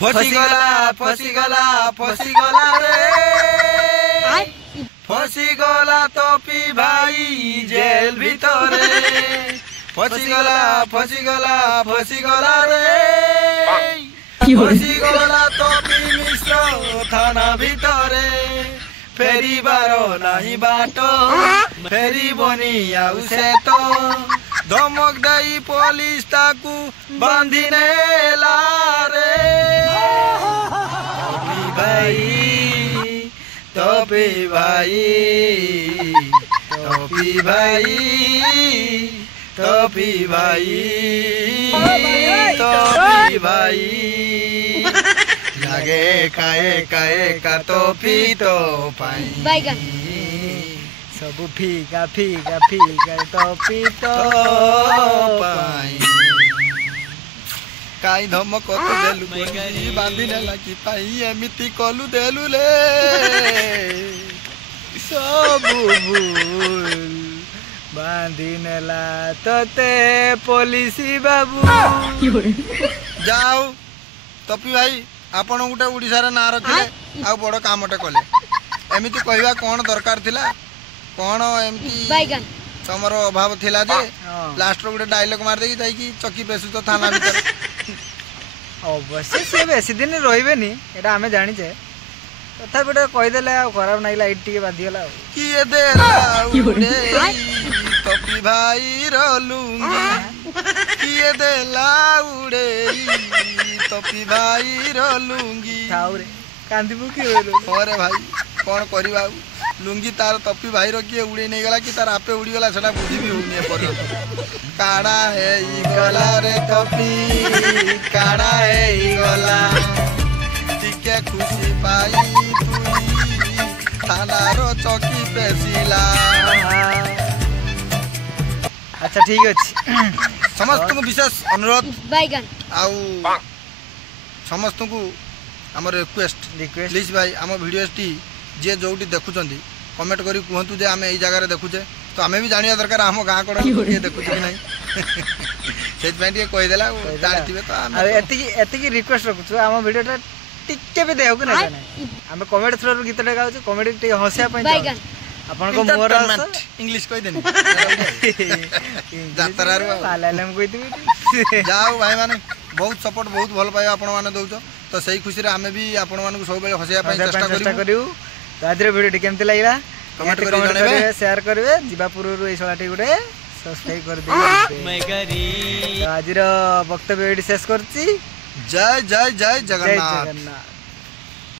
फसीगला फसीगला फसीगला रे फसीगला टोपी भाई जेल भितरे फसीगला फसीगला फसीगला रे फसीगला टोपी मिश्र थाना भितरे फेरी बारो नहीं बाटो फेरी बनी आउ से तो धमक दई पुलिस ताकू बांधी नेला रे टोपी भाई टोपी भाई टोपी भाई टोपी भाई लगे काए का टोपी तो पाई सब फीका फीका फीका टोपी तो पाई काई धमक तो देलु बंदी बांधी नेला कि पाई एमिति कलु देलु ले सब भूल बांधी नेला तोते पुलिसी बाबू जाओ टोपी भाई आपण गोटे ओडिशार ना रखिले आ बड़ कामटे कले एमिति कहवा कौन दरकार थिला कौन एमती तमर अभाव थिला जे लास्ट रो गोटे डायलॉग मार देकी जाई कि चक्की बेसु तो थाना भीतर अवश्य से बेसी दिन रहिबेनी एटा हमें जानि छे तथा बेटा कहि देले आ खराब नाही लाइट टिके बांधी गेला कि ए देला उडे टोपी भाई रलुंगी कि ए देला उडे टोपी भाई रलुंगी थाउ रे कांदीबु कि होलो अरे भाई कौन करबा लुंगी तार टोपी भाई रो किए उड़ी नहीं गला कि तार आपे उड़ी गला सेटा बुझी भी होनी पर काड़ा है ई गला रे टोपी काड़ा है ई गला टिके खुशी पाई तुई थाना रो चौकी पे सिला। अच्छा ठीक अछि समस्त को विशेष अनुरोध आउ समस्त को हमर रिक्वेस्ट प्लीज भाई आम वीडियो टी जे जोटी देखुचंदी कमेंट करी कहतु जे आमे एई जगह रे देखुचे तो आमे भी जानिया दरकार हम गाँ कड़ के देखुचे कि नहीं से कही देला जानथिबे तो आमे एति रिक्वेस्ट रखुछु आम वीडियोटा टिके भी देहु कि नहीं आमे कमेंट थ्रू गीतटा गाउछु कमेडी टिके हसिया पई आपन को मोर इंग्लिश कहि देनी जातरा रो लालम कहितबी जाओ भाई माने बहुत सपोर्ट बहुत भल पाए आपण माने दउछो तो सही खुशी रे आमे भी आपण माने को सब बेले हसिया पई चेष्टा करियो तो आज वीडियो केमती लागला कमेंट करिवे शेयर करिवे जीवा पुरु ए सलाटी गुडे सब्सक्राइब कर दे तो आज वक्तव्य शेष करछि जय जय जय जगन्नाथ।